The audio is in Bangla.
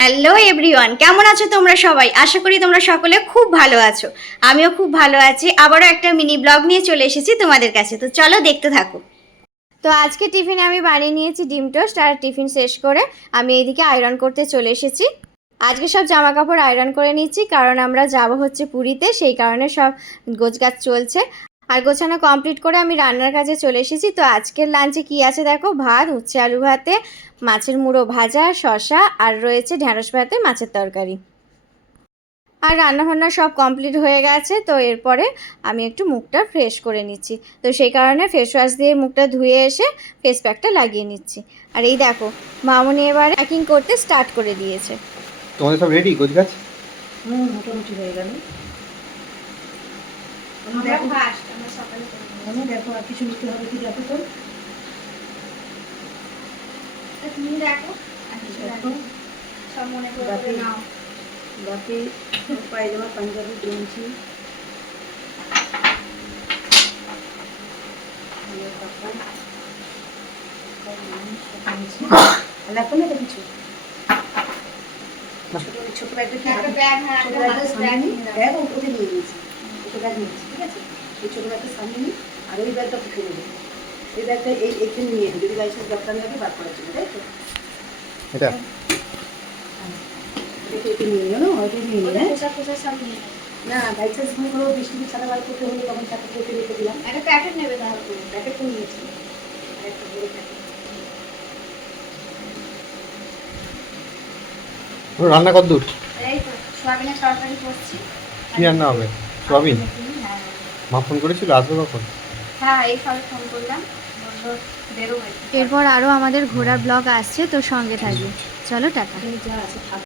হ্যালো এভরিওয়ান কেমন আছো তোমরা সবাই? আশা করি তোমরা সকলে খুব ভালো আছো। আমিও খুব ভালো আছি। আবারও একটা মিনি ব্লগ নিয়ে চলে এসেছি তোমাদের কাছে। তো চলো দেখতে থাকো। তো আজকে টিফিনে আমি বানিয়ে নিয়েছি ডিম টোস্ট আর টিফিন শেষ করে আমি এইদিকে আয়রন করতে চলে এসেছি। আজকে সব জামা কাপড় আয়রন করে নিচ্ছি, কারণ আমরা যাব হচ্ছে পুরীতে, সেই কারণে সব গোছগাছ চলছে। আর গোছানো কমপ্লিট করে আমি রান্নার কাজে চলে এসেছি। তো আজকের লাঞ্চে কি আছে দেখো? ভাত উচ্ছে আলু ভাতে মাছের মুড়ো ভাজা শশা আর রয়েছে ঢ্যাঁড়স ভাতে মাছের তরকারি। আর রান্নাবান্না সব কমপ্লিট হয়ে গেছে তো এরপরে আমি একটু মুখটা ফ্রেশ করে নিচ্ছি। তো সেই কারণে ফেস ওয়াশ দিয়ে মুখটা ধুয়ে এসে ফেস প্যাকটা লাগিয়ে নিচ্ছি। আর এই দেখো মামনি এবার প্যাকিং করতে স্টার্ট করে দিয়েছে। তোমাদের সব রেডি গোছ গাছ হুম মোটামুটি হয়ে গেল। আমি দেখো আমি দেখো আর কিছু নিতে হবে কি দেখো তো? তুমি দেখো সব মনে করে নাও। বাকি পায়জামা পাঞ্জাবি। আর লাগবে না কিছু? ছোট ছোট ব্যাগটা ছোট ব্যাগ ব্যাগ ওপরে নিয়ে নিয়েছি ছোট ব্যাগ নিয়েছি ঠিক আছে? এই ছোট ব্যাগটা সামনে নিই আর ওই ব্যাগটা ফুটে নেব এই ব্যাগটা এই এইখানে নিয়ে নেব যদি লাইসেন্স দরকার লাগে বার করার জন্য তাই তো? এটা। এটা নিয়ে নিও না? ওইটা নিয়ে নিও ওটা হ্যাঁ? খোসা খোসা সব নিয়ে নেবে। না লাইসেন্স কোনো কোনো বৃষ্টি ছাড়া বার করতে হলে তখন সাথে করতে রেখে দিলাম। একটা প্যাকেট নেবে তাহলে। প্যাকেট তো নিয়েছি। আর একটা বড় প্যাকেট। রান্না কত দূর? এই তো সোয়াবিনের তরকারি করছি। কি রান্না হবে? হ্যাঁ মা ফোন করেছিল? আসবে কখন? হ্যাঁ এই সবে ফোন করলাম। এরপর আরও আমাদের ঘোরার ব্লগ আসছে তো সঙ্গে থাকবে। চলো টাটা।